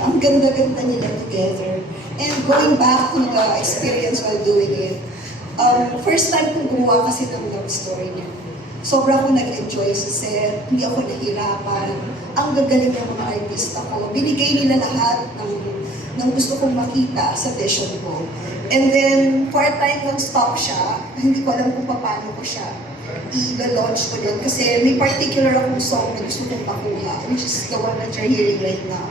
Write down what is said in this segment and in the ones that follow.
nila. Ang ganda-ganda nila together. And going back to the experience while doing it, first time kong gumawa kasi ng love story niya. Sobra akong nag-enjoy sa set, hindi ako nahirapan. Ang gagaling ng mga artista ko. Binigay nila lahat ng gusto kong makita sa vision ko. And then, part-time nag-stop siya. Hindi ko alam kung paano ko siya i-launch ko din. Kasi may particular akong song na gusto kong makuha, which is the one that you're hearing right now.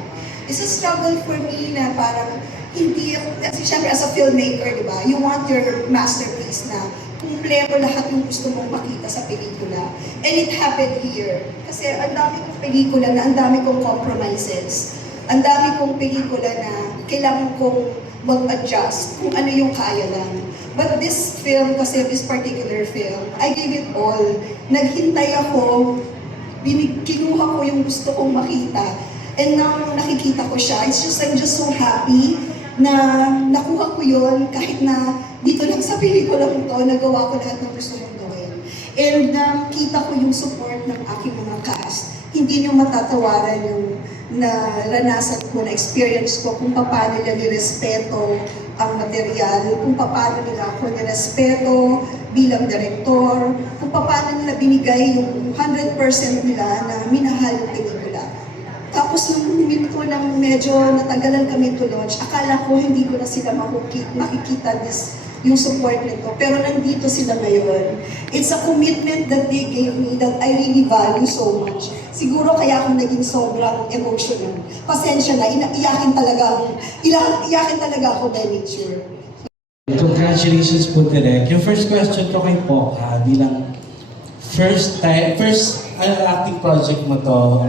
It's a struggle for me na parang hindi ako, kasi syempre as a filmmaker, di ba, you want your masterpiece na kumpleto lahat ng gusto mong makita sa pelikula. And it happened here. Kasi ang dami kong pelikula na ang dami kong compromises. Ang dami kong pelikula na kailangan kong mag-adjust kung ano yung kaya lang. But this film, kasi this particular film, I gave it all. Naghintay ako, kinuha ko yung gusto kong makita. And nang nakikita ko siya, I'm just so happy na nakuha ko yun kahit na dito lang sa pelikula ko to, nagawa ko lahat ng gusto kong gawin. And kita ko yung support ng aking mga cast. Hindi nyo matatawaran yung naranasan ko, na experience ko, kung paano nila nirespeto ang material, kung paano nila ako nirespeto bilang direktor, kung paano nila binigay yung 100% nila na minahal yung pelikula. Tapos nung minto ng medyo natagalan kami to launch, akala ko hindi ko na sila makikita yung support nito. Pero nandito sila ngayon. It's a commitment that they gave me that I really value so much. Siguro kaya ako naging sobrang emotional. Pasensya na, iyakin talaga ako by nature. Congratulations po, Direk. Yung first question ko kay Poca, bilang first acting project mo to,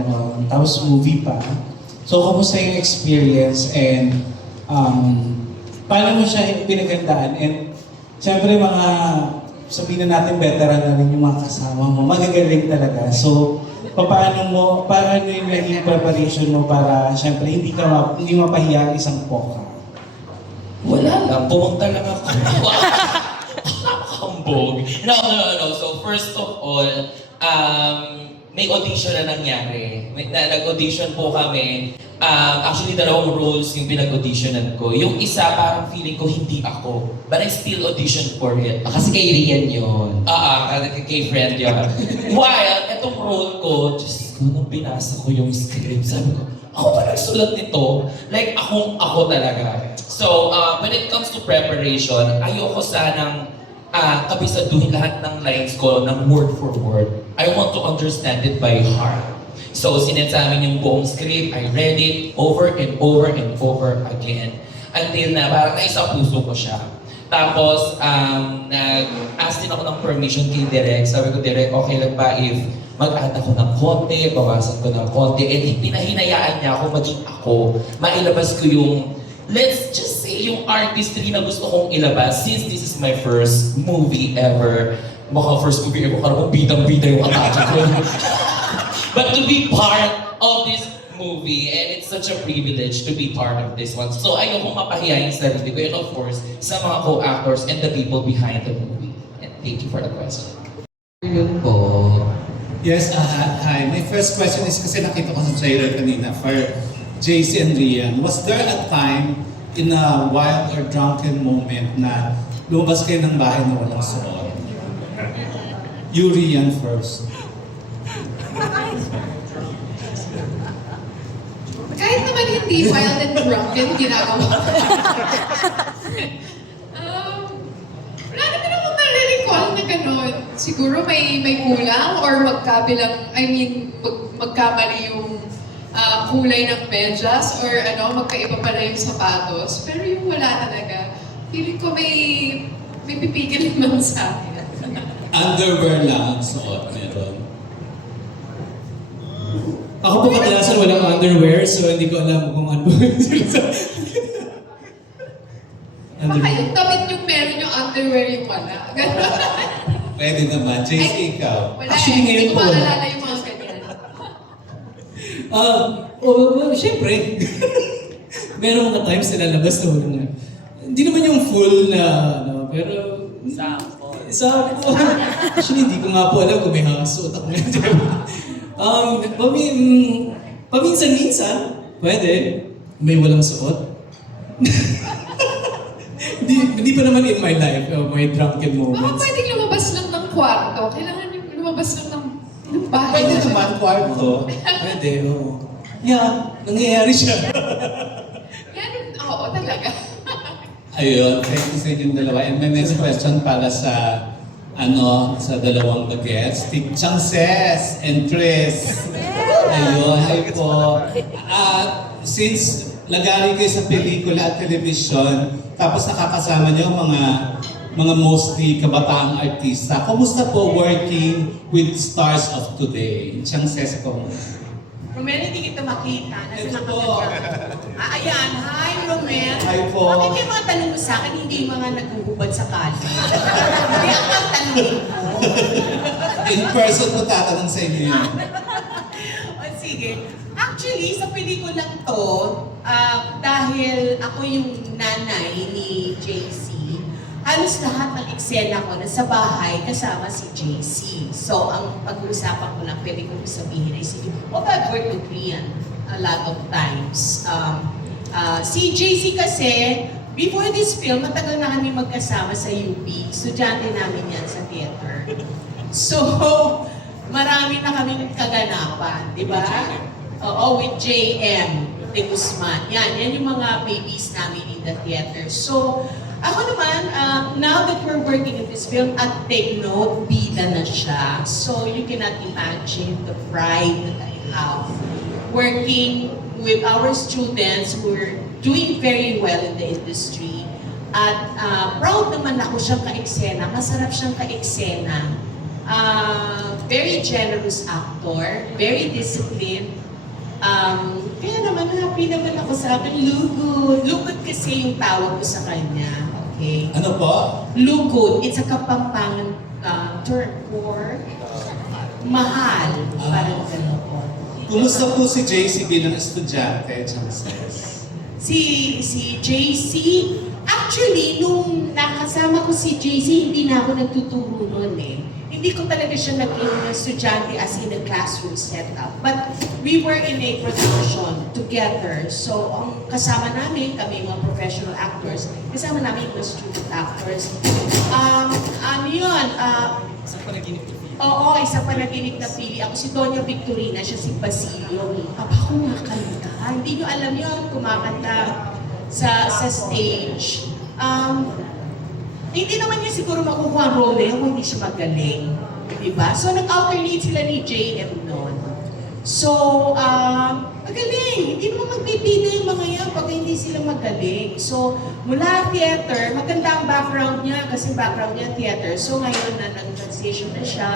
tapos movie pa. So, kumusta yung experience and paano mo siya pinagandaan? And siyempre sabihin na natin veteran na rin yung mga kasama mo, magagaling talaga. So, paano yung naging preparation mo para siyempre hindi mapahiya ang isang Poca? Wala lang, pumunta lang ako. Hambog. No. So first of all, may audition na nangyari. Nag-audition po kami. Actually, 2 roles yung pinag-auditionan ko. Yung isa, parang feeling ko hindi ako. But I still auditioned for it. Kasi kay Rian yun. Kay friend yun. While, etong role ko, Diyos ko, nung binasa ko yung script, sabi ko, ako ba nagsulat nito? Like, ako talaga. So, when it comes to preparation, ayoko sanang kabisaduhin lahat ng lines ko ng word for word. I want to understand it by heart. So, sinend sa amin yung buong script, I read it over and over and over again. Until na parang naisa puso ko siya. Tapos, nag-ask din ako ng permission kay Direk. Sabi ko, Direk, okay lang ba if mag-add ako ng konti, bawasan ko ng konti, and pinahinayaan niya ako maging ako. Mailabas ko yung, let's just say, yung artistry na gusto kong ilabas since this is my first movie ever. Baka first movie ever, karapang bidang-bida yung atake ko. But to be part of this movie, and it's such a privilege to be part of this one. So ayokong mapahiya yung sarili ko, and of course, sa mga co-actors and the people behind the movie. And thank you for the question. Yun po. Yes, hi. My first question is kasi nakita ko sa trailer kanina for JC and Rian. Was there a time in a wild or drunken moment na lumabas kayo ng bahay na walang suot? You, Rian, first. Kahit naman hindi wild and drunken ginagawa. Wala naman akong nare-recall na gano'n. Siguro may kulang or magkamali yung kulay ng medyas or magkaiba pala yung sapatos. Pero yung wala talaga, feeling ko may pipigil naman sa akin. Underwear lang ang suot, meron. Ako po kadalasan walang underwear, so hindi ko alam kung ano. Baka yung damit yung meron yung underwear yung wala. Gano'n. Pwede naman. JC, ikaw. Wala Actually, ngayon hindi ko po. maalala yung mga ganyan. Siyempre. Meron mga times na lalabas na wala. Hindi naman yung full na, pero... Sample. Actually, hindi ko nga po alam kung may hangsuot ako ngayon. Paminsan-minsan, pwede. May walang suot? Hindi pa naman in my life, my drunken Baka moments. pwedeng lumabas lang ng kwarto. Kailangan yung lumabas lang ng bahay. Pwede naman, kwarto. Pwede, oo. Yeah, nangyayari siya. Yan, oo talaga. Ayun, thank you sa inyong dalawa. And my next question para sa sa dalawang bagets. Team Chances and Tris. Ayun, hi po. Since lagari kayo sa pelikula at television, tapos nakakasama niyo mga mostly kabataang artista, kumusta po working with stars of today? Chances ko. Romel, hindi kita makita. Nasa Ito po. Ayan. Hi, Romel. Hi po. Bakit yung mga tanong mo sa akin, hindi yung mga naghuhubad sa kali? Hindi ako ang tanongin mo. In person ko tatanong sa inyo yun. O sige. Actually, sa pelikulang to, dahil ako yung nanay ni JC, halos lahat ng eksena ko nasa bahay kasama si JC. So, ang pag-uusapan ko lang, pwede kong sabihin ay si I've worked with Rian a lot of times. Si JC kasi, before this film, matagal na kami magkasama sa UP. Estudyante namin yan sa theater. So, marami na kami kaganapan, di ba? Oo, with JM de Guzman. Yan yung mga babies namin in the theater. So, ako naman, now that we're working in this film, at take note, bida na siya. So, you cannot imagine the pride that I have working with our students who are doing very well in the industry. At proud naman ako siyang ka-eksena. Masarap siyang ka-eksena. Very generous actor, very disciplined. Kaya naman, happy naman ako sa akin. Lugod. Lugod kasi yung tawag ko sa kanya. Okay? Ano po? Lugod. It's a Kapampangan term for mahal. Parang gano'n po. Kumusta po si JC bilang estudyante, Chances? Si JC, actually, nung nakasama ko si JC, hindi na ako nagtuturo noon eh. Hindi ko talaga siya naging estudyante as in a classroom setup. But we were in a production together. So, ang kasama namin, kami mga professional actors, kasama namin mga student actors. Ano yun? Oo, isang panaginip na pili. Ako si Doña Victorina, siya si Basilio. Papa, kumakanta. Hindi nyo alam yun, kumakanta sa stage. Hindi naman niya siguro makukuha ang role kung hindi siya magaling. Diba? So, nag-alternate sila ni JM noon. So, magaling. Hindi naman magpipili yung mga yan pag hindi sila magaling. So, mula theater, maganda ang background niya kasi background niya theater. So, ngayon na nag-transition na siya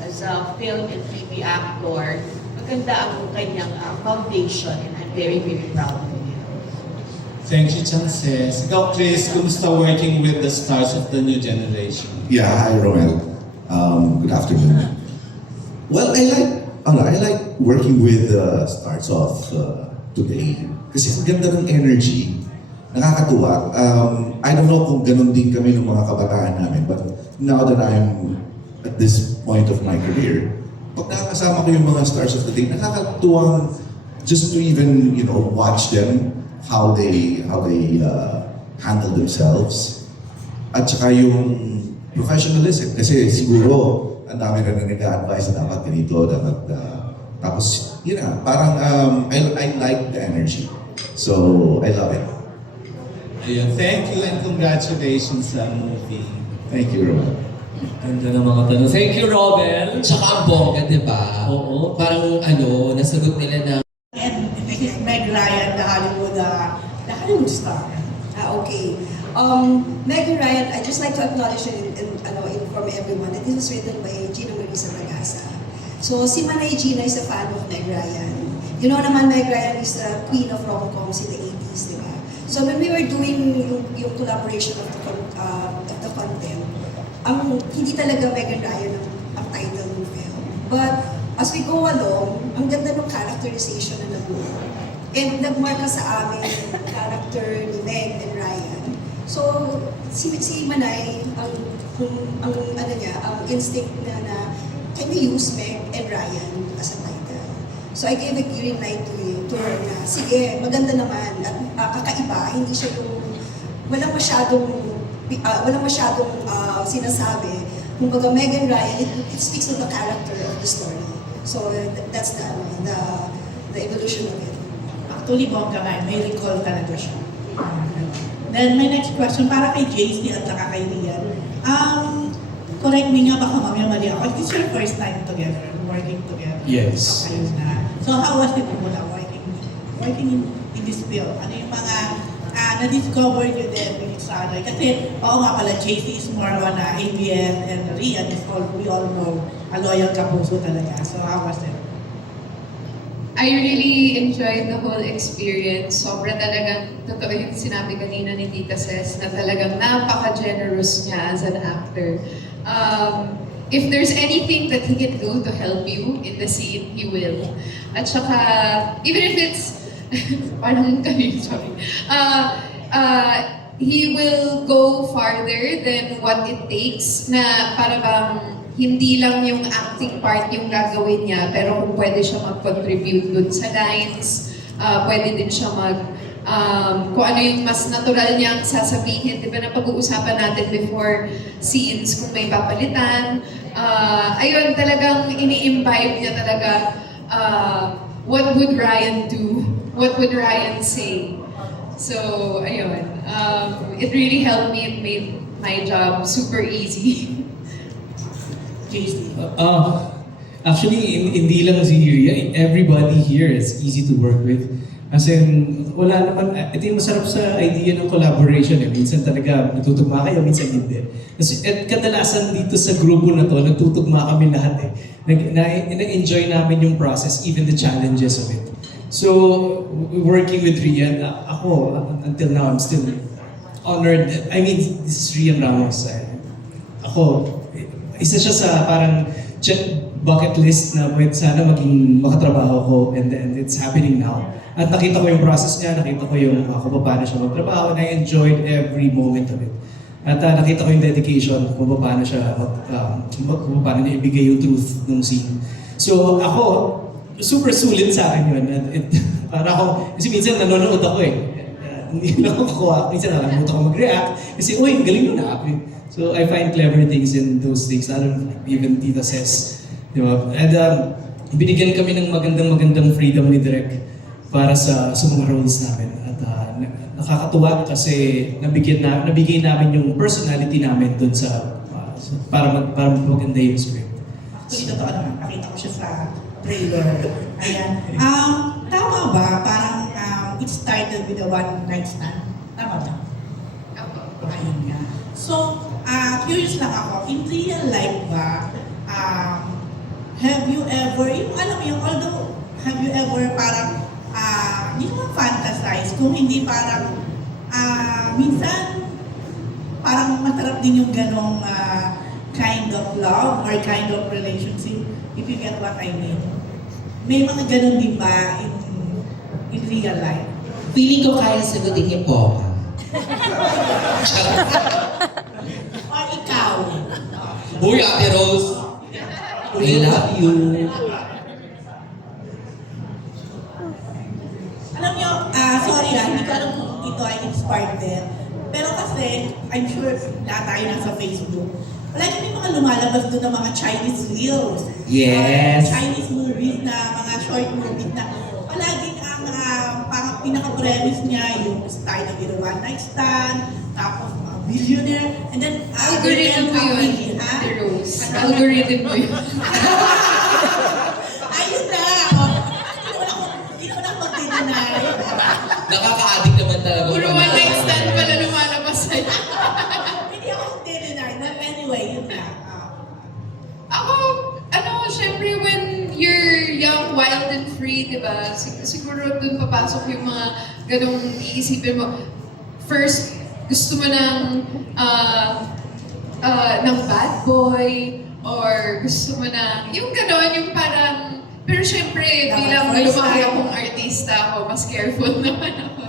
as a film and TV actor, maganda ang kanyang foundation and I'm very, very proud of him. Thank you, Chances. Ikaw, Chris, kumusta working with the stars of the new generation? Yeah, hi Romel. Good afternoon. Well, I like working with the stars of today. Kasi ang ganda ng energy, nakakatuwa. I don't know kung ganun din kami ng mga kabataan namin, but now that I'm at this point of my career, pag nakakasama ko yung mga stars of the day, nakakatuwang just to even, watch them, how they handle themselves. At saka yung professionalism. Kasi siguro, ang dami na nag-advise na dapat ganito, dapat tapos, parang I like the energy. So, I love it. Ayun. Thank you and congratulations sa movie. Thank you, Roman. Ganda ng mga tanong. Thank you, Robel. Tsaka ang bongga, di ba? Oo. Parang nasagot nila na And this is Meg Ryan, the Hollywood star. Okay. Meg Ryan, I'd just like to acknowledge and inform everyone that this was written by Gina Marisa Tagasa. So, si Manay Gina is a fan of Meg Ryan. You know naman, Meg Ryan is the queen of rom-coms in the 80s, di ba? So, when we were doing yung collaboration of the content, hindi talaga Meg Ryan ang title ng film. But, as we go along, ang ganda ng characterization na nabuo. And nagmarka sa amin ang character ni Meg and Ryan. So, si Manay, ang instinct na can we use Meg and Ryan as a title? So I gave a green light to her na, sige, maganda naman, at kakaiba, hindi siya yung, walang masyadong sinasabi. Kumbaga, Megan Ryan, it speaks to the character of the story. So that's the evolution of it. Actually, bongga nga, may recall talaga siya. Then my next question, para kay JC at saka kay Rian. Correct me nga, baka mamaya mali ako. It's your first time together, working together. Yes. So, ayun na. So how was it mula working in this field? Ano yung mga na-discover nyo din with each other? Kasi, oo nga pala, JC is more on ABS and Rian is all, we all know, a loyal kapuso talaga. So how was it? I really enjoyed the whole experience. Sobra talagang, totoo yung sinabi kanina ni Tita Ses, na talagang napaka-generous niya as an actor. If there's anything that he can do to help you in the scene, he will. At saka, even if it's, parang kami, sorry. He will go farther than what it takes na para bang hindi lang yung acting part yung gagawin niya, pero kung pwede siya mag-contribute dun sa lines, pwede din siya kung ano yung mas natural niyang sasabihin. Di ba na pag-uusapan natin before scenes kung may papalitan. Ayun, talagang ini-imbibe niya talaga what would Ryan do? What would Ryan say? So, ayun. It really helped me. It made my job super easy. JC. Actually, hindi lang si Ria, everybody here is easy to work with. As in, wala naman, ito yung masarap sa idea ng collaboration eh. Minsan talaga natutugma kayo, minsan hindi. Kasi at kadalasan dito sa grupo na to, natutugma kami lahat eh. Na-enjoy namin yung process, even the challenges of it. So, working with Rian, ako, until now, I'm still honored. I mean, this is Rian Ramos. Ako, isa siya sa parang check bucket list na pwede sana maging makatrabaho ko, and then it's happening now. At nakita ko yung process niya, nakita ko yung kung paano siya magtrabaho, and I enjoyed every moment of it. At nakita ko yung dedication, kung paano siya, kung paano niya ibigay yung truth ng scene. So ako, super sulit sa akin yun. Para ako, kasi minsan nanonood ako eh. Hindi lang ako kuha, minsan nakalimutan ako mag-react. Kasi, uy, galing mo na ako eh. So I find clever things in those things. I don't know, even Tita Ses. Di ba? And binigyan kami ng magandang freedom ni Direk para sa mga roles namin. At nakakatuwa kasi nabigay namin yung personality namin dun sa para maganda yung script. Actually, totoo naman. Nakita ko siya sa trailer. Ayan. Tama ba? Parang it started with a one-night stand. Tama ba? Ayun nga. So, curious lang ako, in real life ba, have you ever, alam mo yung, although, have you ever parang, hindi naman fantasize, kung hindi parang, minsan, parang masarap din yung ganong kind of love or kind of relationship, if you get what I mean. May mga ganon din ba in real life? Feeling ko kaya sagutin niyo po. Or ikaw? Uy, Ate Rose! I love you! Alam niyo, sorry hindi ko alam kung ito ay inspired din. Pero kasi, I'm sure lahat tayo nasa Facebook. Palagi may mga lumalabas doon ng mga Chinese reels. Yes! Chinese movies na, mga short movies na palagi ang parang pinaka-premise niya yung start of a one-night stand, tapos mga billionaire, and then Algorithm mo yun, Ate Rose. Algorithm mo yun. Ayun na! Hindi ko na mag-deny. Nakaka-addict naman talaga. Puro one-night stand pala lumalabas sa'yo. Hindi ako mag-deny. But anyway, yun na. Ako, syempre when you're young, wild and free, di ba? Siguro dun papasok yung mga ganong iisipin mo. First, gusto mo ng bad boy, or gusto mo yung ganon, yung parang, pero syempre, bilang lumaki akong artista ako, mas careful naman ako.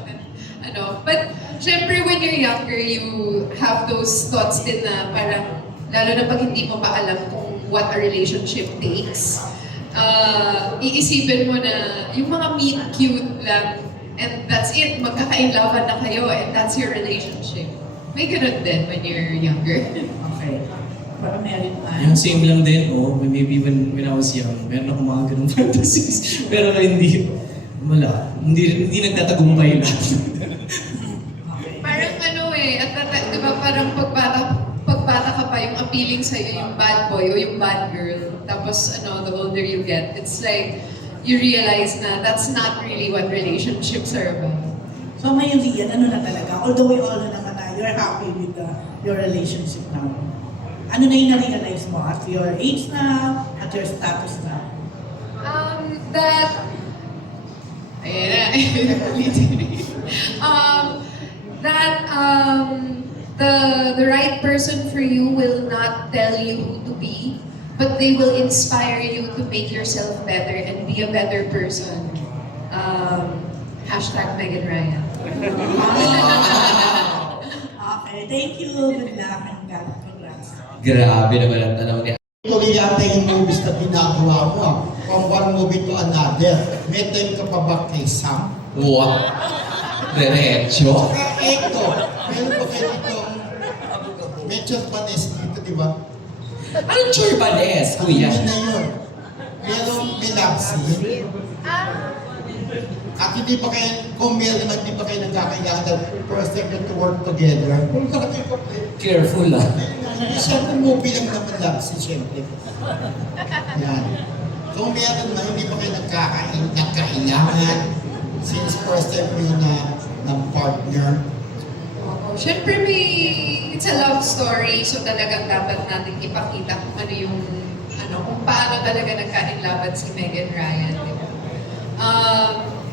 But syempre, when you're younger, you have those thoughts din na parang, lalo na pag hindi mo pa alam kung what a relationship takes. iisipin mo na yung mga meet cute lang, and that's it, magkaka-inlovean na kayo, and that's your relationship. May ganun din when you're younger. Okay. Para meron pa. Yung same lang din, maybe when I was young, meron akong mga ganung fantasies. Pero hindi nagtatagumpay lahat. Parang di ba parang pagbata ka pa, yung appealing sa'yo yung bad boy o yung bad girl. Tapos the older you get, it's like, you realize na that's not really what relationships are about. So ngayon, Rian, ano na talaga? Although we all know naman na you're happy with your relationship now. Ano na yung na-realize mo at your age na, at your status na? The right person for you will not tell you who to be, but they will inspire you to make yourself better and be a better person. Hashtag Megan Ryan. Okay, thank you. Good luck and God, congrats. Grabe naman ang tanong niya. Tuloy yata yung movies na ginagawa mo. From one movie to another. May time ka pa ba kay Sam? Wow! Diretso. Saka ito, meron ba kayo dito? Medyo panis dito, di ba? Anong churbanes, kuya? Hindi na yun. May love scene. At hindi pa kayo, kung meron naman, hindi pa kayo nagkakailangan first time to work together. Kung sa kayo Careful ah. Siyempre movie lang naman love scene, siyempre. Yan. Kung meron naman, hindi pa kayo nagkakailangan since first time kayo na partner. Siyempre it's a love story, so talagang dapat natin ipakita kung kung paano talaga nagka-inlaban si Megan Ryan. Diba?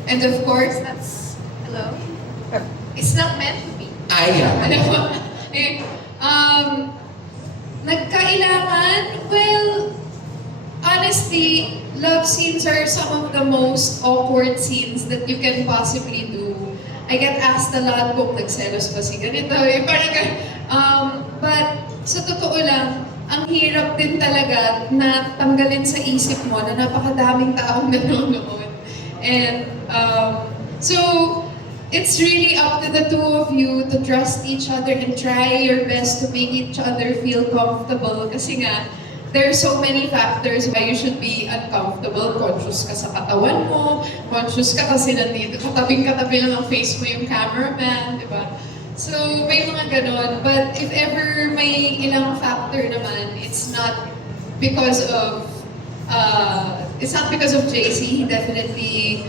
And of course, it's not meant to be. Nagkailangan, well, honestly, love scenes are some of the most awkward scenes that you can possibly do. I get asked a lot kung nagselos ba si ganito. But sa totoo lang, ang hirap din talaga na tanggalin sa isip mo na napakadaming taong nanonood. And so, it's really up to the two of you to trust each other and try your best to make each other feel comfortable. Kasi nga, there are so many factors why you should be uncomfortable. Conscious ka sa katawan mo, conscious ka kasi nandito, katabing-katabi lang ang face mo yung cameraman, di ba? So, may mga ganon. But if ever may ilang factor naman, it's not because of JC. He definitely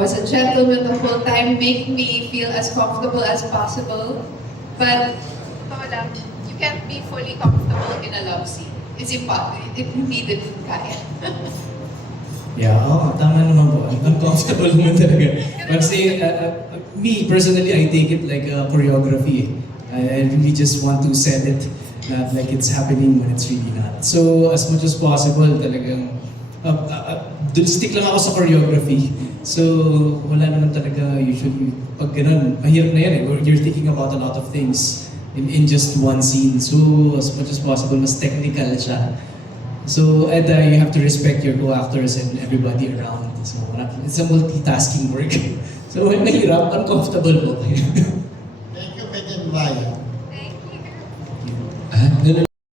was a gentleman the whole time, make me feel as comfortable as possible. But, you can't be fully comfortable in a love scene. It's impossible. Hindi din kaya. Yeah, tama naman po. Uncomfortable naman talaga. Kasi me personally, I take it like a choreography. I really just want to set it like it's happening when it's really not. So as much as possible, talagang stick lang ako sa choreography. So wala naman talaga usually pag ganun, mahirap na yan eh. You're thinking about a lot of things in just one scene. So as much as possible, mas technical siya. So, and you have to respect your co-actors and everybody around. So, it's a multitasking work. So, when mahirap, uncomfortable po. Thank you, Megan Ryan.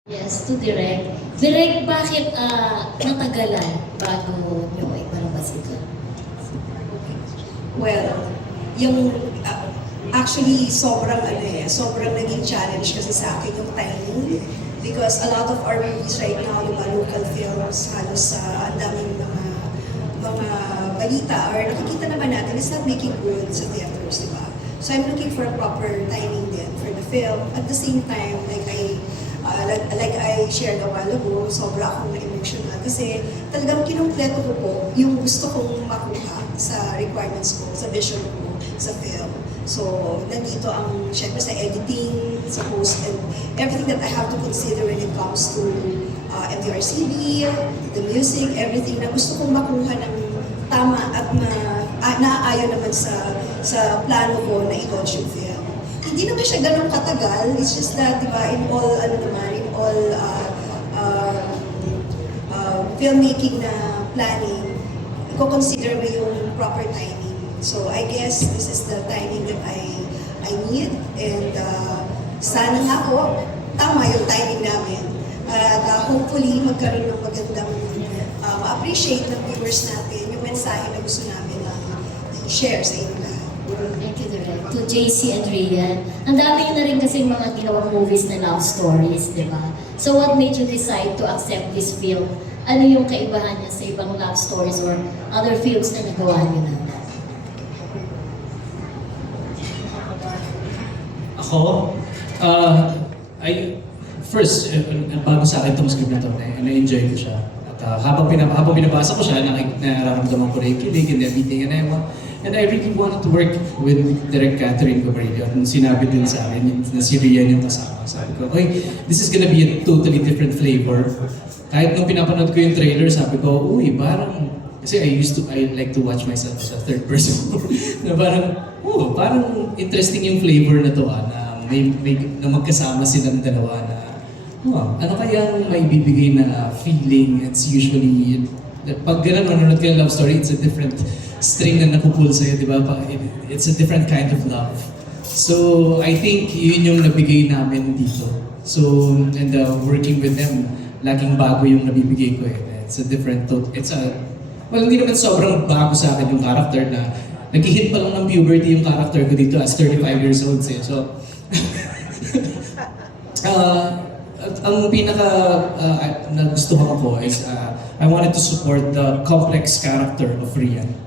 Yes, to Direk. Direk, bakit natagalan bago nyo iparabas ito? Well, yung actually sobrang naging challenge kasi sa akin yung timing. Because a lot of our movies right now, yung mga local films, halos ang daming mga balita or nakikita naman natin, it's not making good sa theaters, di ba? So I'm looking for a proper timing din for the film. At the same time, like I shared a while ago, sobra akong na-emotional kasi talagang kinumpleto ko po yung gusto kong makuha sa requirements ko, sa vision ko, sa film. So, nandito ang, syempre sa editing, sa post, and everything that I have to consider when it comes to MTRCB, the music, everything na gusto kong makuha ng tama at naaayon naman sa plano ko na i-launch yung film. Hindi naman siya ganun katagal, it's just that, di ba, in all filmmaking na planning, i-consider mo yung proper timing. So I guess this is the timing that I need, and sana nga po, tama yung timing namin. At hopefully, magkaroon ng magandang ma-appreciate ng viewers natin yung mensahe na gusto namin na i-share sa inyo lahat. Thank you, Direk. To JC and Rian, ang dami na rin kasing mga ginawang movies na love stories, di ba? So what made you decide to accept this film? Ano yung kaibahan niya sa ibang love stories or other films na nagawa niyo na? Ako, first, bago sa akin itong script na ito, na-enjoy ko siya. At habang binabasa ko siya, nararamdaman ko rin yung kilig and everything. And I really wanted to work with Direk Catherine Cabrillo. At sinabi din sa akin na si Rian yung kasama. Sabi ko, okay, this is gonna be a totally different flavor. Kahit nung pinapanood ko yung trailer, sabi ko, uy, parang, kasi I like to watch myself sa third person. Na parang interesting yung flavor na to, na na magkasama silang dalawa na, ano kaya maibibigay na feeling? It's usually, pag ganun manonood ka ng love story, it's a different string na napupul sa'yo, di ba? It's a different kind of love. So, I think yun yung nabigay namin dito. So, and working with them, laging bago yung nabibigay ko eh. It's a different, well, hindi naman sobrang bago sa akin yung character na nag-hit pa lang ng puberty yung character ko dito as 35 years old eh. So, ang pinaka nagustuhan ko is I wanted to support the complex character of Rian.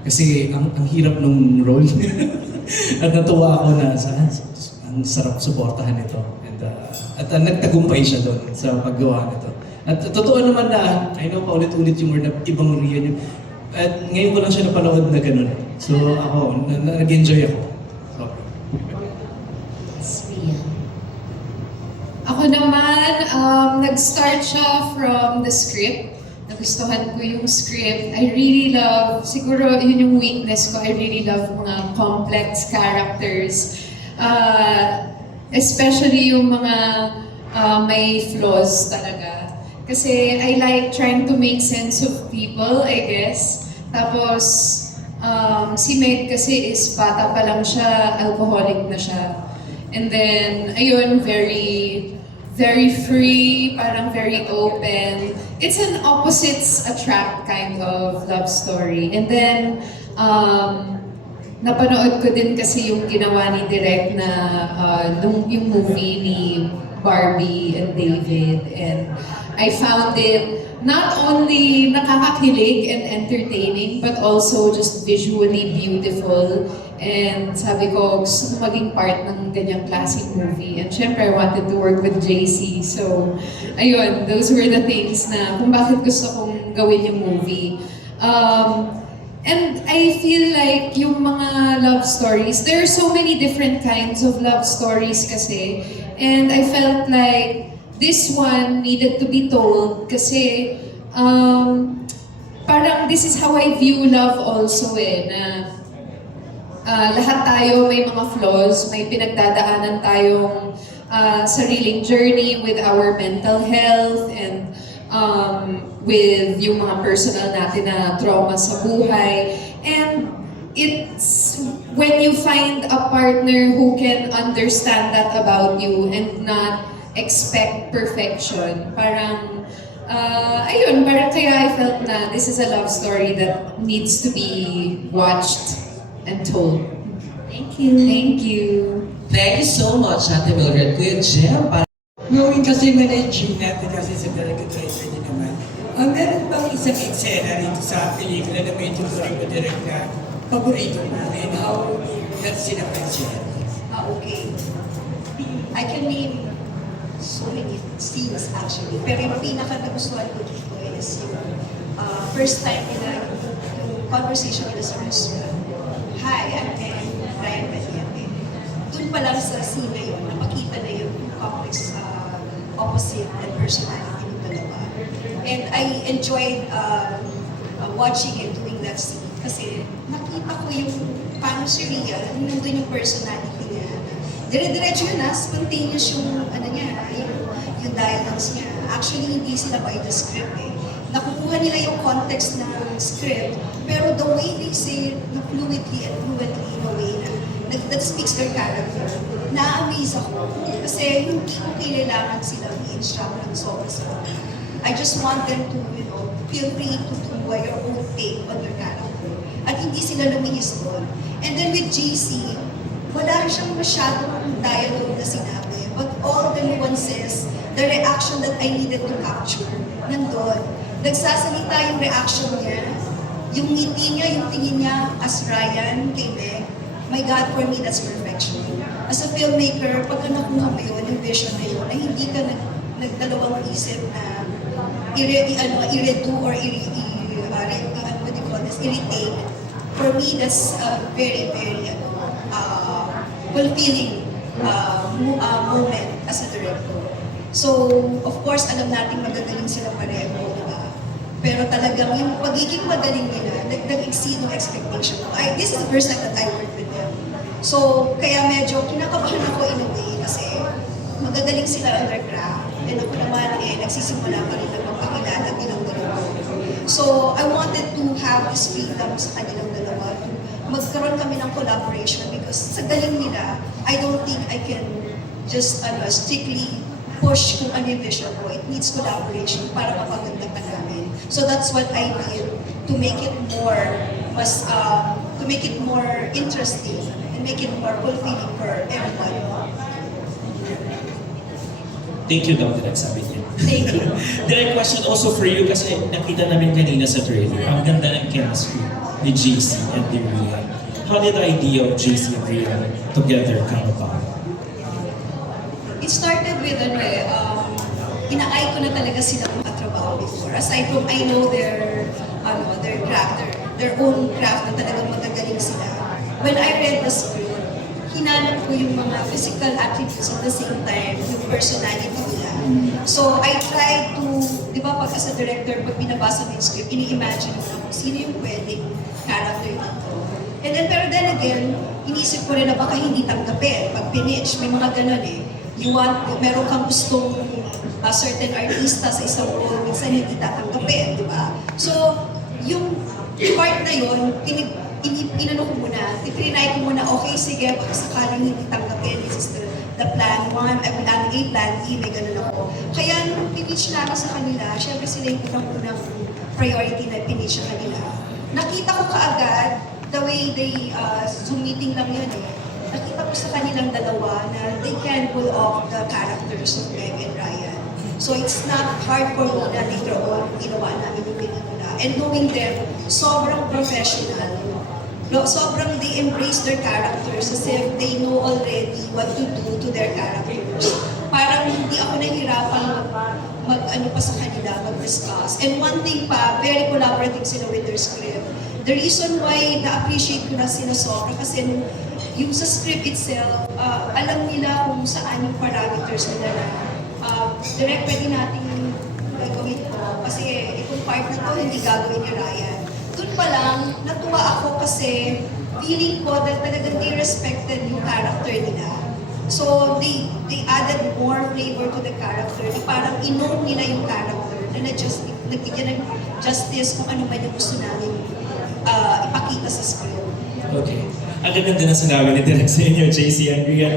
Kasi ang hirap nung role. At natuwa ako na ang sarap suportahan ito. At nagtagumpay siya doon sa paggawa nito. At totoo naman na, I know paulit-ulit yung word na ibang Rian yun. At ngayon ko lang siya napanood na ganun. So ako, nag-enjoy ako. Rian. Ako naman, nag-start siya from the script. Nagustuhan ko yung script. I really love, siguro yun yung weakness ko, I really love mga complex characters. Especially yung mga may flaws talaga. Kasi I like trying to make sense of people, I guess. Tapos, si Meg kasi is bata pa lang siya, alcoholic na siya. And then, ayun, very free, parang very open. It's an opposites attract kind of love story. And then, napanood ko din kasi yung ginawa ni Direk na yung movie ni Barbie and David. And I found it not only nakakakilig and entertaining, but also just visually beautiful. And sabi ko, gusto ko maging part ng ganyang klaseng movie. And syempre, I wanted to work with JC. So, ayun, those were the things na kung bakit gusto kong gawin yung movie. And I feel like yung mga love stories, there are so many different kinds of love stories kasi. And I felt like this one needed to be told kasi parang this is how I view love also na lahat tayo may mga flaws, may pinagdadaanan tayong sariling journey with our mental health and with yung mga personal natin na trauma sa buhay. And it's when you find a partner who can understand that about you and not expect perfection. Parang, ayun, parang kaya I felt na this is a love story that needs to be watched and told. Thank you. Thank you. Thank you so much, Ate Mildred. Kuya Jem, Knowing kasi managing natin kasi sa director niyo naman, meron bang isang eksena rito sa pelikula na medyo direct na paborito mo and how that's sinapensya? Okay. I can name so many scenes actually, pero yung pinaka nagustuhan ko dito is yung first time nila, yung conversation nila sa restaurant. Hi, I'm Ryan Badiate. Doon pa lang sa scene na yun, napakita na yung complex opposite and personality ng dalawa. And I enjoyed watching and doing that scene kasi nakita ko yung paano si Rhea, nandun yung personality niya. Dire-diretso yun spontaneous yung ano niya, yung dialogues niya. Actually, hindi sila by the script eh. nakukuha nila yung context ng script, pero the way they say it, na fluidly and fluently in a way that speaks their character, na-amaze ako. Kasi hindi ko kailangan silang i-instruct ng sobra-sobra. I just want them to, feel free to do your own take on their character. At hindi sila lumihis doon. And then with JC, wala siyang masyadong dialogue na sinabi, but all the nuances, the reaction that I needed to capture, nandun. Nagsasalita yung reaction niya, yung ngiti niya, yung tingin niya as Ryan kay Meg. My God, for me, that's perfection. As a filmmaker, pagka nakuha mo yun, yung vision na yun, na hindi ka nagdalawang isip na i-redo or what do you call this, i-retake. For me, that's a very, very fulfilling moment as a director. So, of course, alam natin magagaling sila pareho, diba? Pero talagang yung pagiging magaling nila, nag-exceed ng expectation ko. This is the first time that I worked with them. So, kaya medyo kinakabahan ako in a way kasi magagaling sila on their craft. And ako naman, nagsisimula pa rin na magpakilala bilang dalawa. So, I wanted to have this freedom sa kanilang dalawa to magkaroon kami ng collaboration because sa galing nila, I don't think I can just strictly push kung ano yung vision ko. It needs collaboration para mapaganda ka namin. So that's what I did to make it more interesting and make it more fulfilling for everyone. Thank you, Dr. Sabi niya. Thank you. Direct question also for you kasi nakita namin kanina sa trailer. Ang ganda ng chemistry ni JC and ni Rian. How did the idea of JC and Rian together come about? It started with, ina-eye ko na talaga silang makatrabaho before. Aside from, I know their craft, their own craft na talagang magagaling sila. When I read the script, hinanap ko yung mga physical attributes at the same time, yung personality nila. So, I tried to, di ba, pag as a director, pag binabasa mo yung script, ini-imagine mo na kung sino yung pwedeng character dito. And then, pero then again, inisip ko rin na baka hindi tanggapin. Pag pinitch, may mga ganun eh. Meron kang gustong certain artista sa isang role, minsan hindi tatanggapin, di ba? So, yung part na yun, inano ko muna, tinry ko muna, okay, sige, baka sakaling hindi tanggapin, this is the plan 1, plan A, plan E, may ganun ako. Kaya nung pinitch na ako sa kanila, syempre sila yung unang priority na pinitch sa kanila. Nakita ko kaagad, the way they, Zoom meeting lang yun eh, nakita ko sa kanilang dalawa na they can pull off the characters of Meg and Ryan. So it's not hard for me na later on ginawa namin yung pelikula. And knowing them, sobrang professional. Sobrang they embrace their characters as if they know already what to do to their characters. Parang hindi ako nahihirapan mag-ano pa sa kanila, mag-discuss. And one thing pa, very collaborative sila with their script. The reason why na-appreciate ko na sila sobra kasi yung sa script itself, alam nila kung saan yung parameters nila na direct pwede natin gagawin ito. Kasi itong part na to hindi gagawin ni Ryan. Doon pa lang, natuwa ako kasi feeling ko that talagang they respected yung character nila. So they added more flavor to the character na parang inom nila yung character na nagbigyan ng justice kung ano man yung gusto namin ipakita sa script. Okay. Ang ganda na sinabi ni Direk sa inyo, JC and Rian.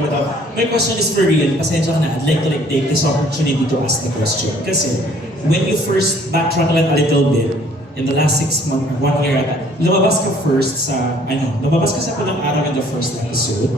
My question is for Rian. Pasensya ka na. I'd like to take this opportunity to ask the question. Kasi when you first backtrack lang a little bit, in the last 6 months, 1 year ata, lumabas ka sa palang araw in the first episode,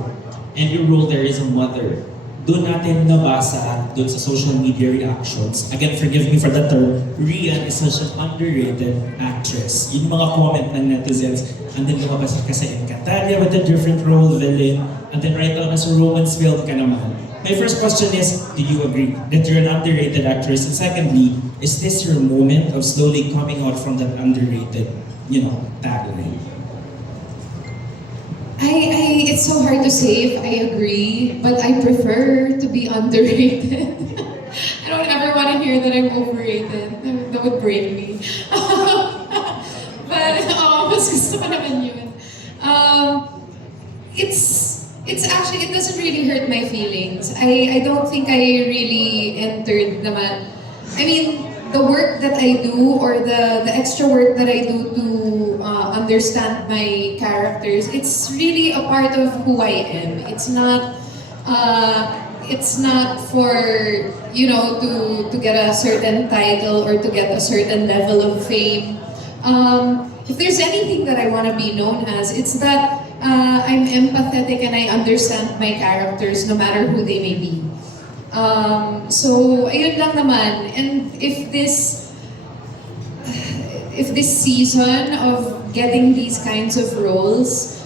and your role there is a mother. Doon natin nabasa, doon sa social media reactions. Again, forgive me for the term, Rian is such an underrated actress. Yung mga comment ng netizens, and then lumabas ka sa Encantadia with a different role, villain, and then right now, nasa romance film ka naman. My first question is, do you agree that you're an underrated actress? And secondly, is this your moment of slowly coming out from that underrated, tagline? It's so hard to say if I agree, but I prefer to be underrated. I don't ever want to hear that I'm overrated. That would break me. But, mas gusto ko naman yun. It's actually, it doesn't really hurt my feelings. I don't think I really entered naman. I mean, the work that I do or the extra work that I do to understand my characters, it's really a part of who I am. It's not for, you know, to get a certain title or to get a certain level of fame. If there's anything that I want to be known as, it's that I'm empathetic and I understand my characters no matter who they may be. So, ayun lang naman. And if this season of getting these kinds of roles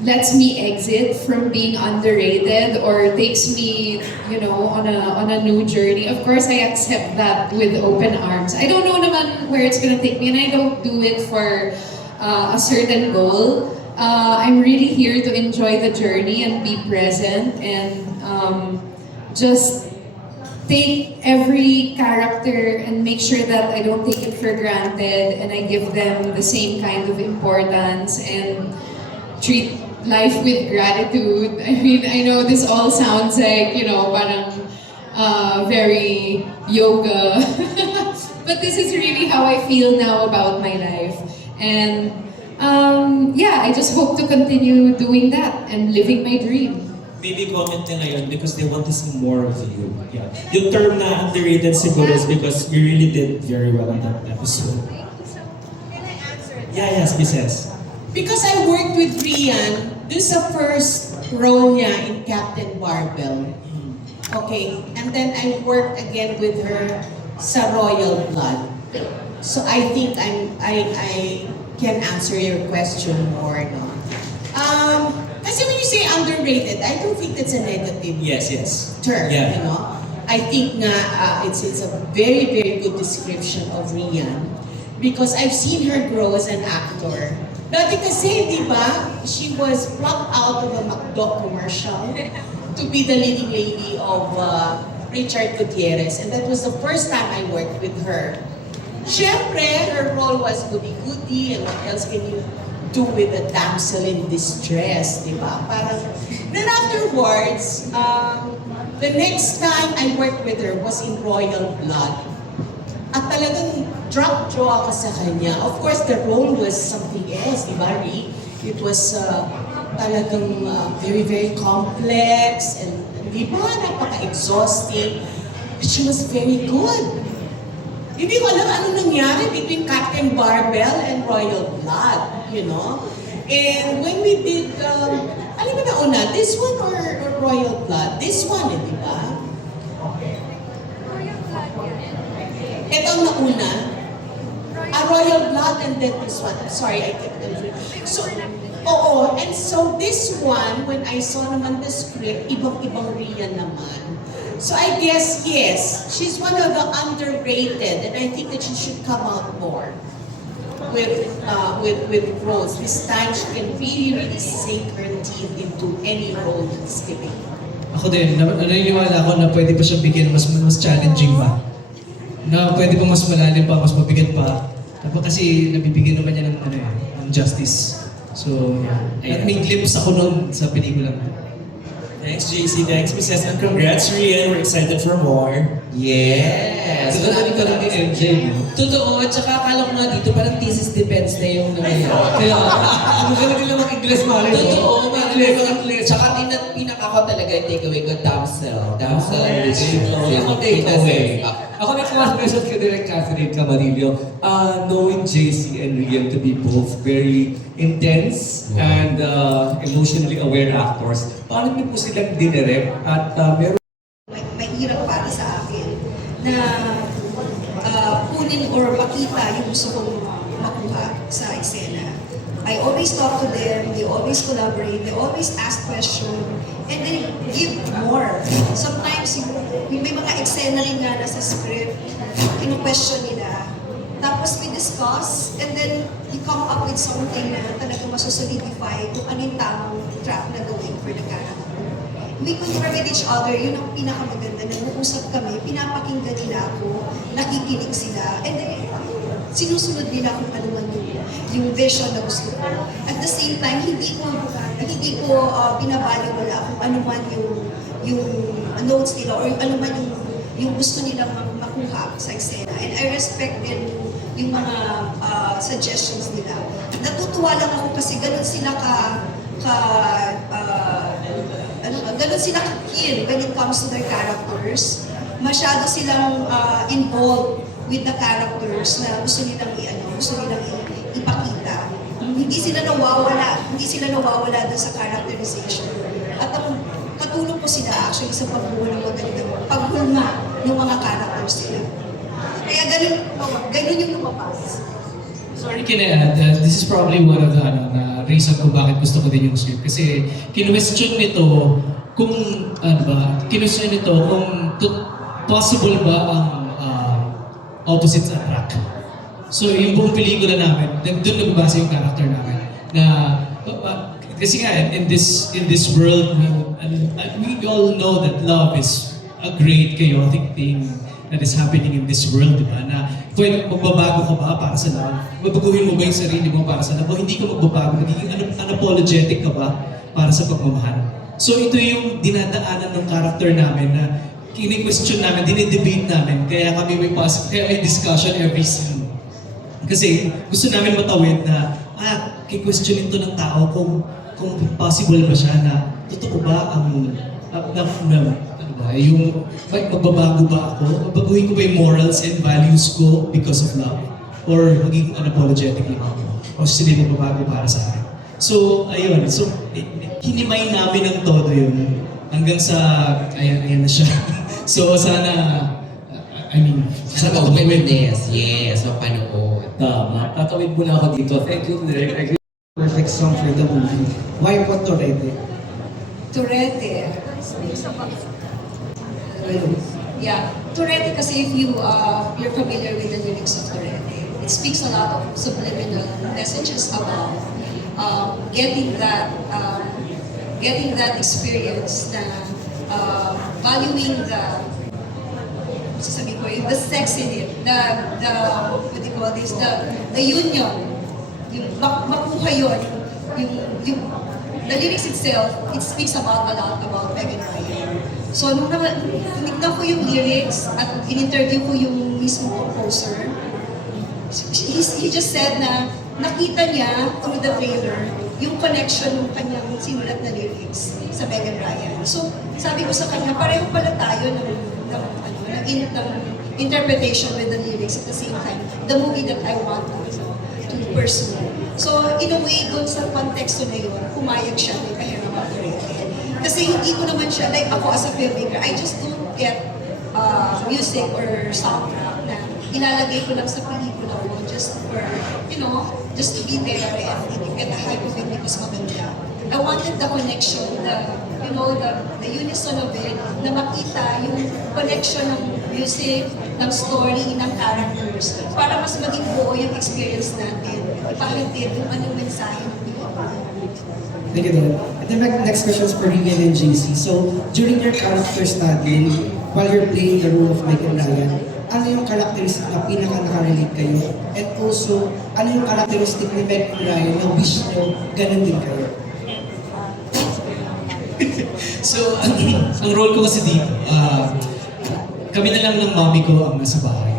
lets me exit from being underrated or takes me, you know, on a new journey, of course I accept that with open arms. I don't know naman where it's gonna take me, and I don't do it for a certain goal. I'm really here to enjoy the journey and be present and just take every character and make sure that I don't take it for granted and I give them the same kind of importance and treat life with gratitude. I mean, I know this all sounds like, you know, parang very yoga. But this is really how I feel now about my life. And yeah, I just hope to continue doing that and living my dream. Maybe comment nila yun because they want to see more of you. Yeah. Yung term na underrated siguro is because you really did very well on that episode. Can I answer that? Yeah, yes, Mrs. Because I worked with Rian, this is the first role niya in Captain Barbell. Okay, and then I worked again with her sa Royal Blood. So I think I can answer your question more, no? Kasi when you say underrated, I don't think that's a negative Yes. term, Yeah. you know? I think nga it's a very, very good description of Rian because I've seen her grow as an actor. Dati kasi, di ba, she was plucked out of a McDo commercial to be the leading lady of Richard Gutierrez, and that was the first time I worked with her. Siyempre, her role was goody-goody, and what else can you do with a damsel in distress, di ba? Parang, then afterwards, the next time I worked with her was in Royal Blood. At talagang drop draw ako sa kanya. Of course, the role was something else, di ba, Ri? It was talagang very, very complex and di ba, napaka-exhausting. But she was very good. Hindi ko alam ano nangyari between Captain Barbell and Royal Blood, you know? And when we did, alam mo na una, this one or Royal Blood? This one, di ba? Ito ang nauna. Royal Blood and then this one. Sorry, I kept confused. So, oo. And so this one, when I saw naman the script, ibang-ibang Rian naman. So I guess, yes, she's one of the underrated and I think that she should come out more with roles. This time, she can really, really sink her teeth into any role that's given. Ako din, naniniwala ako na pwede pa siyang bigyan mas challenging pa. Na pwede pa mas malalim pa, mas mabigat pa. Tapos kasi nabibigyan naman niya ng justice. So, yeah. At may glimpse ako noon sa pelikula. Thanks, JC. Thanks, Mrs. And congrats, Rian. We're excited for more. Yes! Marami ka lang ni MJ, no? Totoo, at saka akala ko nga dito parang thesis defense na yung nangyayari. Kaya, ano ka na nila mag-Ingles, Mari? Totoo, mag-Ingles. Tsaka pinaka ko talaga yung takeaway ko, damsel. Damsel in distress. Ako takeaway. Ako nagkawas message ka direct Catherine Camarillo, knowing JC and Rian to be both very intense and emotionally aware actors, paano niyo po silang dinirect at meron may hirap para sa akin na kunin or makita yung gusto kong makuha sa eksena. I always talk to them, they always collaborate, they always ask questions, and they give more. Sometimes, may mga eksena rin nga nasa script, question nila. Tapos we discuss, and then you come up with something na talagang masosolidify kung ano yung tamang track na gawin for the character. We confirm with each other, yun ang pinakamaganda. Nag-uusap kami, pinapakinggan nila ako, nakikinig sila, and then sinusunod nila kung ano man yung vision na gusto ko. At the same time, hindi ko binabaliwala kung ano man yung notes nila or ano man yung gusto nilang makuha sa eksena. And I respect din yung mga suggestions nila. Natutuwa lang ako kasi ganun sila ganun sila ka-keen when it comes to their characters. Masyado silang involved with the characters na gusto nilang ipakita. Hindi sila nawawala dun sa characterization. At katulong po sila actually sa paghulma ng mga characters nila. Kaya ganun yung lumabas. Sorry, can I add, this is probably one of the reason kung bakit gusto ko din yung script. Kasi kinwestiyon nito kung possible ba ang opposites attract. So yung buong pelikula namin, doon nagbabasa yung character namin. Na, kasi nga, in this world, we all know that love is a great chaotic thing that is happening in this world, di ba? Na kung magbabago ka ba para sa love? Babaguhin mo ba yung sarili mo para sa love? O hindi ka magbabago? Magiging unapologetic ka ba para sa pagmamahal? So ito yung dinadaanan ng character namin na kini-question namin, dinidebate namin, kaya may discussion every scene. Kasi gusto namin matawid na, ki-questionin to ng tao kung possible ba siya na totoo ba ang yung magbabago ba ako? Magbaguhin ko ba yung morals and values ko because of love? Or magiging unapologetic lang ako? O sila magbabago para sa akin? So, ayun. So, hinimay namin ng todo yun hanggang sa, ayan na siya. So, sana, Sana mag-witness. Yes, mapanood. Tama. Tatawid muna ako dito. Thank you, Direk. Perfect song for the movie. Why po Torete? Torete. Yeah, Torete kasi if you're familiar with the lyrics of Torete, it speaks a lot of subliminal messages about getting that experience na valuing the sex in it, what do you call this, the union, yung makuha yun, the lyrics itself, it speaks a lot about Meg and Ryan. So, nung tinignan ko yung lyrics at in-interview ko yung mismo composer, he just said na nakita niya through the trailer yung connection ng kanyang sinulat na lyrics sa Meg and Ryan. So, sabi ko sa kanya, pareho pala tayo ng interpretation with the lyrics at the same time, the movie that I want to pursue. So, in a way, doon sa konteksto na yun, pumayag siya na kaya naman Torete. Kasi hindi ko naman siya, like ako as a filmmaker, I just don't get music or soundtrack na ilalagay ko lang sa pelikula ko just for, just to be there and get a hype of it because maganda. I wanted the connection, the unison of it, na makita yung connection ng music, ng story, ng characters, para mas maging buo yung experience natin. Ipahatid yung anong mensahe ng pelikula. Thank you, Don. And then my next question is for Rian and JC. So, during your character study, while you're playing the role of Meg and Ryan, ano yung characteristic na pinaka-nakarelate kayo? And also, ano yung characteristic ni Meg and Ryan na wish nyo ganun din kayo? So, ang role ko kasi dito, kami na lang ng mommy ko ang nasa bahay.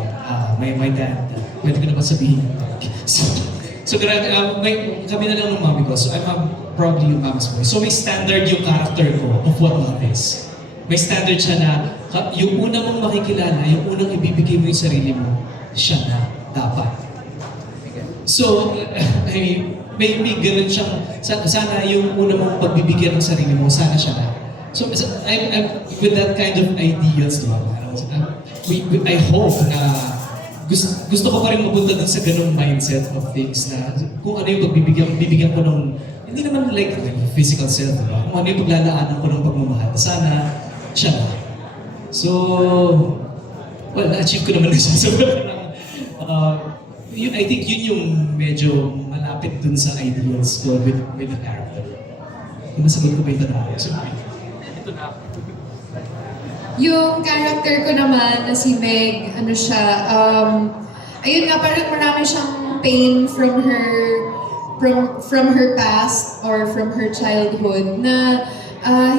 My dad, pwede ko na ba sabihin? So kami na lang ng mommy ko. So I'm probably yung mama's boy. So may standard yung character ko of what love is. May standard siya na yung una mong makikilala, yung unang ibibigay mo yung sarili mo, siya na dapat. So, may ganun siyang, sana yung una mong pagbibigyan ng sarili mo, sana siya na. So, I'm with that kind of ideals, diba? I hope na gusto ko pa rin mapunta dun sa ganung mindset of things na kung ano yung bibigyan ko ng, hindi naman like physical self, diba? Kung ano yung paglalaanan ko ng pagmamahal, sana siya na. So, well, na-achieve ko naman siya. So, I think yun yung medyo malapit dun sa ideals ko with the character. Kung nasagot ko ba yung tanong ko? So, ito na. Yung character ko naman na si Meg, ayun nga, parang marami siyang pain from her past or from her childhood na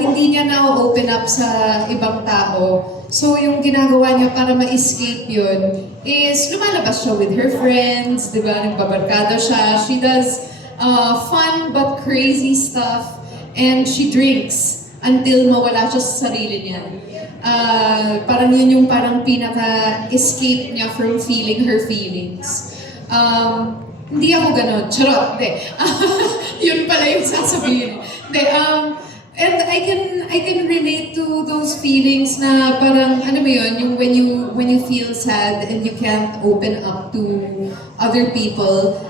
hindi niya na-open up sa ibang tao. So yung ginagawa niya para ma-escape yun is lumalabas siya with her friends, di ba? Nagbabarkada siya. She does fun but crazy stuff and she drinks until mawala siya sa sarili niya. Parang yun yung parang pinaka-escape niya from feeling her feelings. Hindi ako ganon. Charot. Hindi. Yun pala yung sasabihin. Hindi. And I can relate to those feelings na parang, ano mo yun, yung when you feel sad and you can't open up to other people.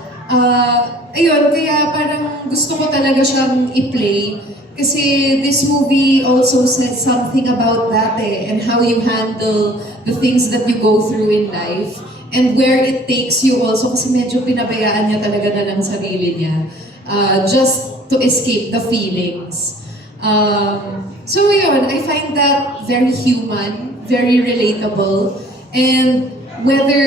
Ayun, kaya parang gusto ko talaga siyang i-play. Kasi this movie also said something about that and how you handle the things that you go through in life. And where it takes you also, kasi medyo pinabayaan niya talaga na lang sarili niya. Just to escape the feelings. So yun, I find that very human, very relatable, and whether,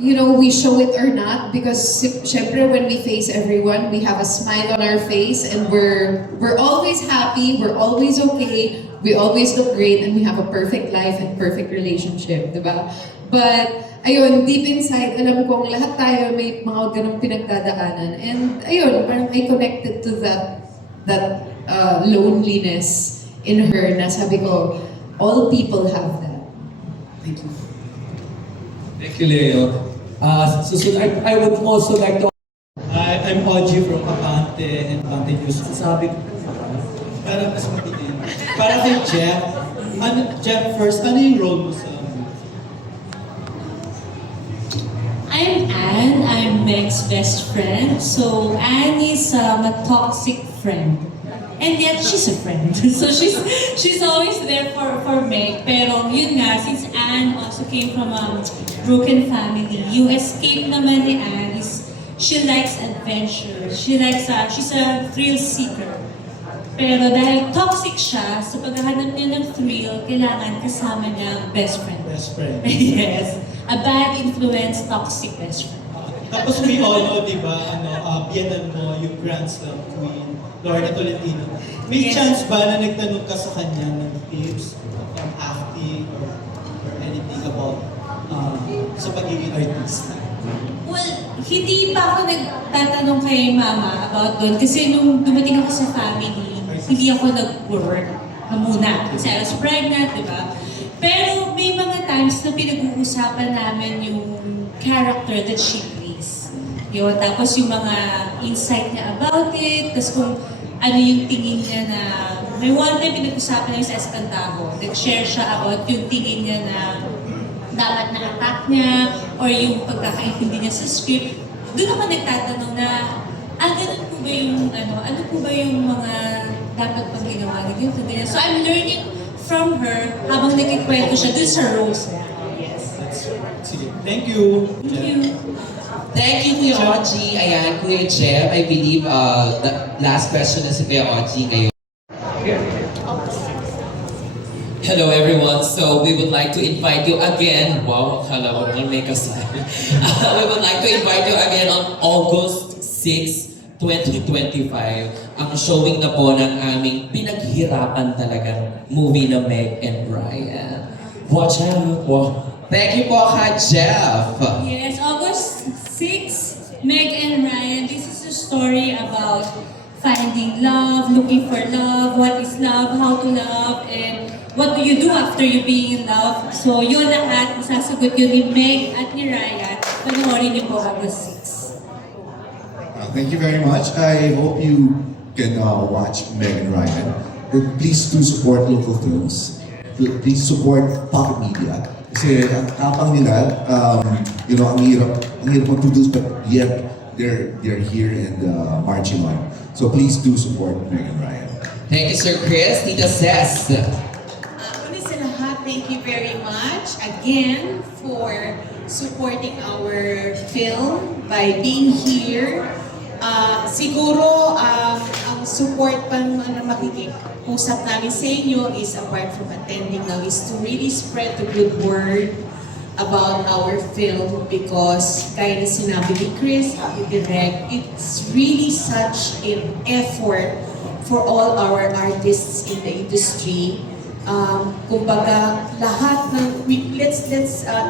you know, we show it or not, because syempre when we face everyone, we have a smile on our face, and we're always happy, we're always okay, we always look great, and we have a perfect life and perfect relationship, diba? But ayun, deep inside, alam kong lahat tayo may mga ganong pinagdadaanan, and ayun, parang I connected to that loneliness in her na sabi ko, all people have that. Thank you. Thank you, Leo. I would also like to... I'm Oji from Abante and Abante News. Sabi ko, para mas matitin. Para kay Jeff. Jeff, first, ano yung role mo sa... I'm Anne. I'm Meg's best friend. So Anne is a toxic friend. And yet, she's a friend. So she's always there for Meg. Pero yun nga, since Anne also came from a broken family, yung escape naman ni Anne is she likes adventure. She's a thrill seeker. Pero dahil toxic siya, sa paghahanap niya ng thrill, kailangan kasama niya ang best friend. Best friend. Yes. A bad influence, toxic best friend. Tapos we all know, di ba, biyanan mo, yung Grand Slam Queen, Lorna Tolentino. May chance ba na nagtanong ka sa kanya ng tips from acting or anything about sa pagiging artista? Well, hindi pa ako nagtatanong kay Mama about doon kasi nung dumating ako sa family, hindi ako nag-work na muna. Kasi I was pregnant, di ba? Pero may mga times na pinag-uusapan namin yung character that she plays. Yun, tapos yung mga insight niya about it, tapos kung ano yung tingin niya na... May one time pinag-usapan niya sa Espantago, nag-share siya about yung tingin niya na dapat na-attack niya or yung pagkakaintindi niya sa script. Doon ako nagtatanong na, ganun po ba yung, ano po ba yung mga dapat pang ginawa niyo? So I'm learning from her habang nagkikwento siya dun sa roles niya. Yes. Sige. Thank you. Thank you. Thank you, Kuya Oji. Ayan, Kuya Jeff, I believe the last question na si Kuya Oji ngayon. Hello everyone, so we would like to invite you again. Wow, akala ko naman may kasal. We would like to invite you again on August 6, 2025. Ang showing na po ng aming pinaghirapan talagang movie na Meg and Ryan. Watch out! Wow. Thank you po, Ka Jeff. Yes, August 6, Meg and Ryan. This is a story about finding love, looking for love, what is love, how to love, and what do you do after you being in love. So yun lahat, masasagot yun ni Meg at ni Ryan. Panoorin niyo po August 6. Thank you very much. I hope you can watch Meg and Ryan. Please do support local films. Please support Pocket Media. Kasi ang tapang nila, ang hirap mag-produce, but yet they're here and marching on. So please do support Meg and Ryan. Thank you, Sir Chris. Tita Cess. Una sa lahat, thank you very much again for supporting our film by being here. Siguro, ang support pa na makikiusap namin sa inyo is, apart from attending now, is to really spread the good word about our film, because gaya na sinabi ni Chris, ni Direk, it's really such an effort for all our artists in the industry Kumbaga, lahat ng, let's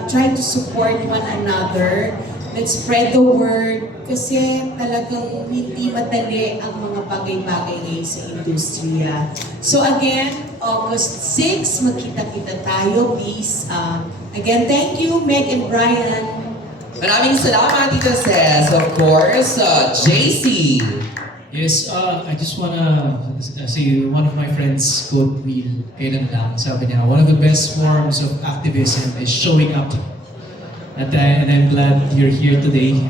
try to support one another. Let's spread the word. Kasi talagang hindi madali ang mga bagay-bagay ngayon sa industriya. So again, August 6, magkita-kita tayo. Please, again, thank you, Meg and Brian. Maraming salamat, Tita Ses. Of course, JC. Yes, I just wanna say one of my friends quote me kailan lang. Sabi niya, one of the best forms of activism is showing up. And I'm glad you're here today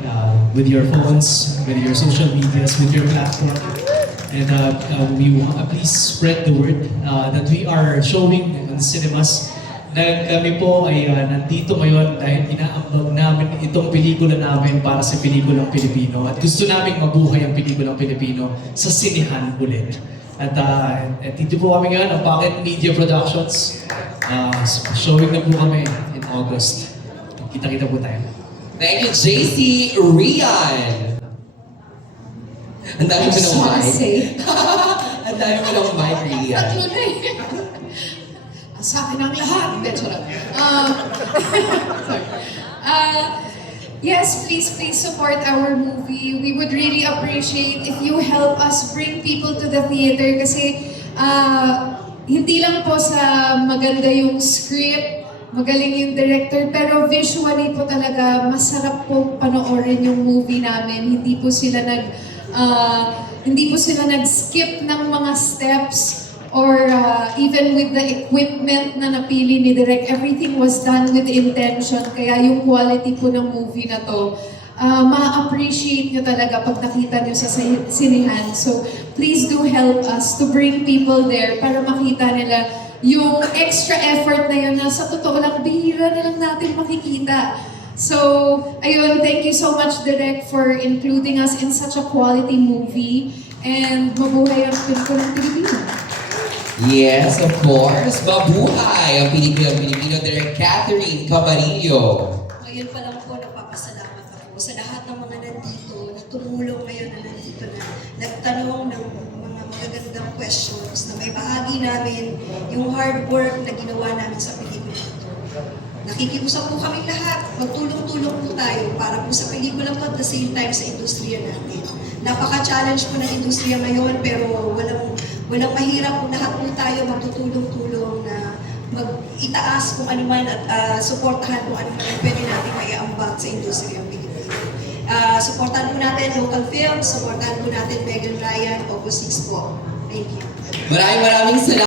with your phones, with your social medias, with your platform. And we want please spread the word that we are showing in the cinemas. Dahil kami po ay nandito ngayon dahil inaambag namin itong pelikula namin para sa pelikulang Pilipino. At gusto namin mabuhay ang pelikulang Pilipino sa sinehan ulit. At dito po kami ngayon, ang Pocket Media Productions. Showing na po kami in August. Kita-kita po tayo. Thank you, JC. Rian. Ang dami mo ng mic. Ang dami mo ng mic, Rian. Sa akin ang lahat. Hindi, charot. Sorry. Yes, please support our movie. We would really appreciate if you help us bring people to the theater kasi hindi lang po sa maganda yung script, magaling yung director, pero visually po talaga masarap po panoorin yung movie namin. Hindi po sila nag-skip ng mga steps or even with the equipment na napili ni Direk, everything was done with intention. Kaya yung quality po ng movie na to, ma-appreciate nyo talaga pag nakita nyo sa sinehan. So please do help us to bring people there para makita nila yung extra effort na yun na sa totoo lang, bihira na lang natin makikita. So, ayun, thank you so much, Direk, for including us in such a quality movie. And mabuhay ang pelikulang Pilipino. Yes, of course. Mabuhay ang pelikulang Pilipino. Direk Catherine Camarillo. Ngayon pa lang po, napapasalamat ako sa lahat ng mga nandito na tumulong ngayon na nandito na nagtanong ng mga magagandang questions na may bahagi namin yung hard work na ginawa namin sa pelikula ito. Nakikiusap po kami lahat, magtulong-tulong po tayo para po sa pelikula po at the same time sa industriya natin. Napaka-challenge po ng industriya ngayon pero walang mahirap po, lahat po tayo magtutulong-tulong na mag-itaas kung ano man at suportahan kung ano man pwede natin maiambag sa industriya ng Pilipinas. Suportahan po natin local films, suportahan po natin Meg and Ryan, August 6 po. Thank you. Maraming salamat.